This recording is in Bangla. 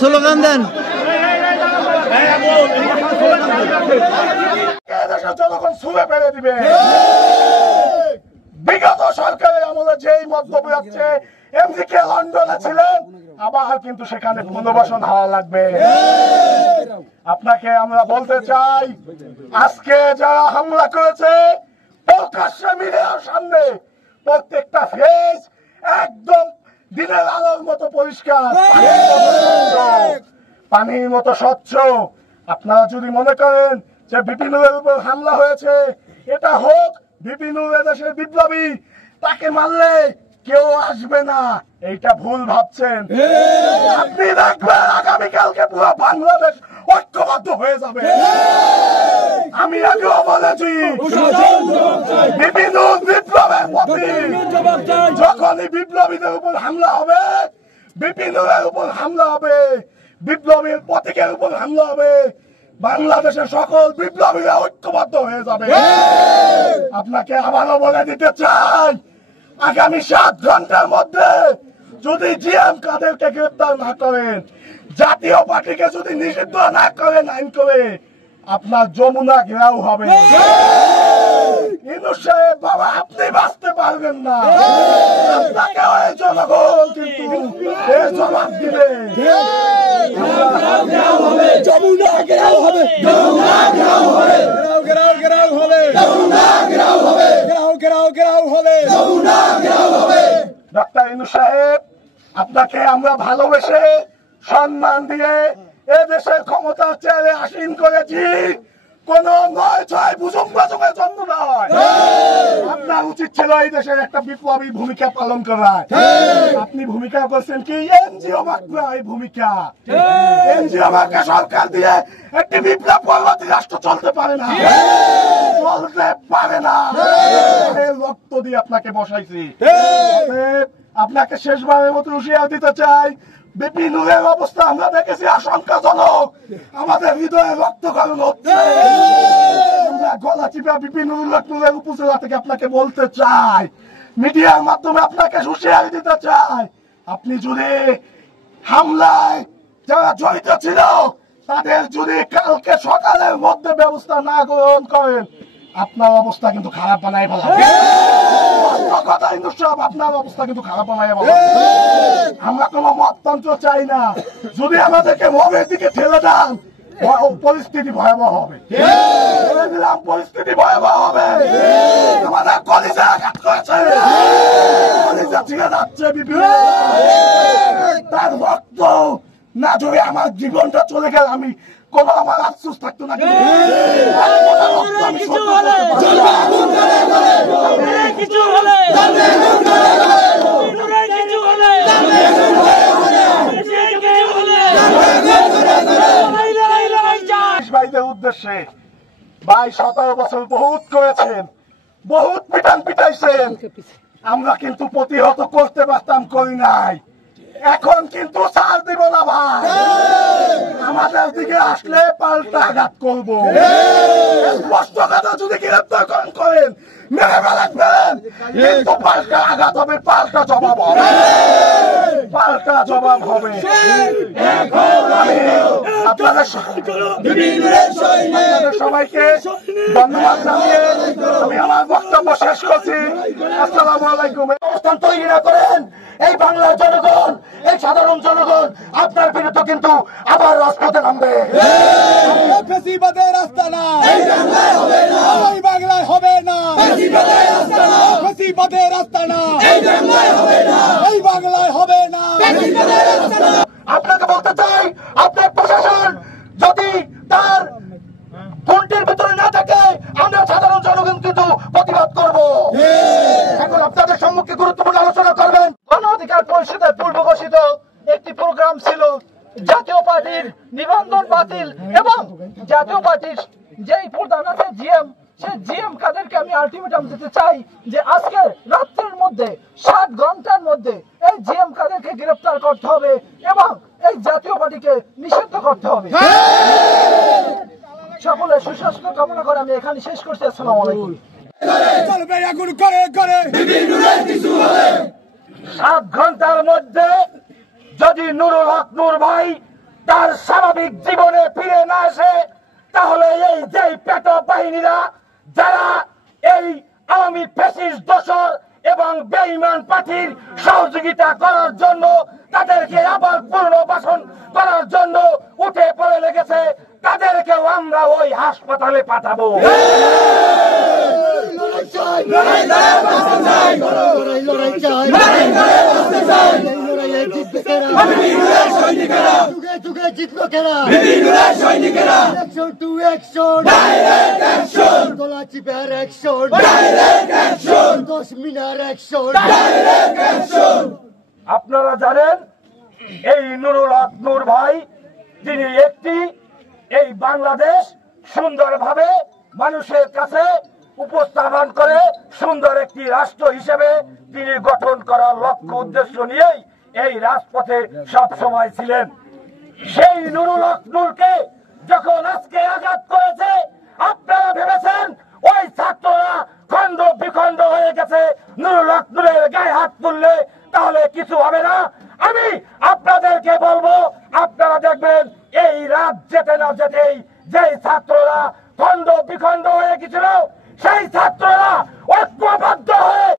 স্লোগান দেন। জনগণ ছুঁড়ে ফেলে দিবে। বিগত সরকারের আমলে যেই মধ্যপ্রাচ্যে এমডিকে লন্ডনে ছিলেন, আবার কিন্তু সেখানে পুনর্বাসন হওয়া লাগবে। আপনাকে আমরা বলতে চাই, আজকে যারা হামলা করেছে প্রকাশ্যে মিডিয়ার সামনে প্রত্যেকটা ফেস একদম দিনের আলোর মতো পরিষ্কার, পানির মতো স্বচ্ছ। আপনারা যদি মনে করেন যে বিপিনুরের উপর হামলা হয়েছে, এটা হোক বিপিনুর দেশের বিপ্লবী, তাকে মারলে কেউ আসবে না, এইটা ভুল ভাবছেন। আপনি দেখবেন আগামীকালকে পুরো বাংলাদেশ ঐক্যবদ্ধ হয়ে যাবে। আমি আগেও বলেছি বিপিনুর বিপ্লবের প্রতি, যখনই বিপ্লবীদের উপর হামলা হবে, বিপিনুরের উপর হামলা হবে, বিপ্লবীর প্রতীকের উপর হামলা হবে, বাংলাদেশের সকল বিপ্লবীরা ঐক্যবদ্ধ হয়ে যাবে। আপনাকে আবারও বলে দিতে চাই, আগামী 7 ঘন্টার মধ্যে যদি জিএম কাদেরকে গ্রেফতার না করেন, জাতীয় পার্টিকে যদি নিষিদ্ধ না করেন আইন করে, আপনার যমুনা ঘেরাও হবে। ইউনূস সাহেব বাবা, আপনি বাঁচতে পারবেন না, আপনাকে ওই জনগণ কিন্তু এর জবাব দিবে। যমুনা ঘেরাও হবে, যমুনা ঘেরাও হবে, ঘেরাও ঘেরাও হবে, যমুনা ঘেরাও হবে, ঘেরাও ঘেরাও ঘেরাও হবে, যমুনা ঘেরাও হবে। ডক্টর ইউনূস সাহেব, আপনাকে আমরা ভালোবেসে সম্মান দিয়ে এ দেশের ক্ষমতার চেয়ারে আসীন করেছি, কোন 9-6 বুজুর্গের জন্য নয়। আপনার উচিত ছিল এই দেশের একটা বিপ্লবী ভূমিকা পালন করা। আপনি ভূমিকা করছেন কি এনজিও মার্কা, এই ভূমিকা এনজিও মার্কা সরকার দিয়ে একটি বিপ্লব পরবর্তী রাষ্ট্র চলতে পারে না, চলতে পারে না। রক্ত দিয়ে আপনাকে বসাইছি। আপনাকে শেষবারের মতো হুঁশিয়ার দিতে চাই, বিপিনুরের অবস্থা আমরা দেখেছি আশঙ্কাজনক, আমাদের হৃদয়ে রক্তক্ষরণ হচ্ছে। আমরা গলা চিপা বিপিনুরের উপজেলা থেকে আপনাকে বলতে চাই, মিডিয়ার মাধ্যমে আপনাকে হুঁশিয়ারি দিতে চাই, আপনি যদি হামলায় যারা জড়িত ছিল তাদের যদি কালকে সকালের মধ্যে ব্যবস্থা না গ্রহণ করেন, আপনার অবস্থা কিন্তু খারাপ বানাই ফেলা। আপনার অবস্থা কিন্তু খারাপ বানাই ফেলা। আমরা কোনো মততন্ত্র চাই না, যদি আমাদেরকে মবের দিকে ঠেলে দেন পরিস্থিতি ভয়াবহ হবে। পরিস্থিতি ভয়াবহ হবে। আমাদের কলিজা আঘাত করেছে, কলিজা ছিঁড়ে যাচ্ছে, তার রক্ত না যদি আমার জীবনটা চলে গেল, আমি কোন আমার আফসোস থাকতো না। ভাইদের উদ্দেশ্যে, ভাই 17 বছর বহুত করেছেন, বহুত পিটান পিটাইছেন, আমরা কিন্তু প্রতিহত করতে পারতাম, করি নাই। এখন কিন্তু ছাড় দিব না ভাই, আমাদের দিকে আসলে পাল্টা আঘাত করবো। স্পষ্ট কথা, যদি গ্রেফতার করেন মেরে ফেলেন, কিন্তু পাল্টা আঘাত হবে, পাল্টা জবাব হবে, পাল্টা জবাব হবে। আপনাদের সবাইকে ধন্যবাদ জানিয়ে আমি আমার বক্তব্য শেষ করছি। আসসালামু আলাইকুম। অবস্থান তৈরি না করেন এই বাংলার জনগণ, এই সাধারণ জনগণ আপনার বিরুদ্ধে কিন্তু আবার রাজপথে নামবে। রাস্তা না, এই বাংলায় হবে না, এই বাংলায় হবে না, রাস্তা না, এই বাংলায় হবে না, এই বাংলায় হবে না। আপনাকে বলতে চাই, আপনার প্রশাসন যদি তার কোনটির ভিতরে না থাকে, আমরা সাধারণ জনগণ কিন্তু প্রতিবাদ করবো। এখন আপনাদের সম্মুখে গুরুত্বপূর্ণ আলোচনা করবেন। গণ অধিকার পরিষদের পূর্ব ঘোষিত একটি প্রোগ্রাম ছিল জাতীয় পার্টির নিবন্ধন বাতিল, এবং জাতীয় পার্টির যেই প্রধান আছে জিএম, সেই জিএম কাদেরকে আমি আলটিমেটাম দিতে চাই যে আজকে রাত্রের মধ্যে 7 ঘন্টার মধ্যে এই জিএম কাদেরকে গ্রেফতার করতে হবে এবং এই জাতীয় পার্টিকে নিষিদ্ধ করতে হবে। সকলের সুস্বাস্থ্য কামনা করে আমি এখানে শেষ করছি। আসসালামু আলাইকুম। 7 ঘন্টার মধ্যে যদি নুরুল হক নূর ভাই তার স্বাভাবিক জীবনে ফিরে না আসে, তাহলে এই যে পেটো বাহিনীরা যারা এই আওয়ামী ফ্যাসিস্ট দোসর এবং বেঈমান পার্টির সহযোগিতা করার জন্য তাদেরকে আবার পুনর্বাসন করার জন্য উঠে পড়ে লেগেছে, তাদেরকেও আমরা ওই হাসপাতালে পাঠাবো। আপনারা জানেন এই নুরুল হক নূর ভাই তিনি এই বাংলাদেশ সুন্দরভাবে মানুষের কাছে উপস্থাপন করে সুন্দর একটি রাষ্ট্র হিসেবে তিনি গঠন করার লক্ষ্য উদ্দেশ্য নিয়েই এই রাজপথে সব সময় ছিলেন। সেই নুরুল হক নূরকে যখন আজকে আঘাত করেছে, আপনারা ভেবেছেন ওই ছাত্ররা খণ্ড বিখণ্ড হয়ে গেছে, নুরুল হক নূরের গায়ে হাত তুললে তাহলে কিছু হবে না। আমি আপনাদেরকে বলবো, আপনারা দেখবেন এই রাত যেতে না যেতেই যেই ছাত্ররা খণ্ড বিখণ্ড হয়ে গেছিল, সেই ছাত্ররা ঐক্যবদ্ধ হয়ে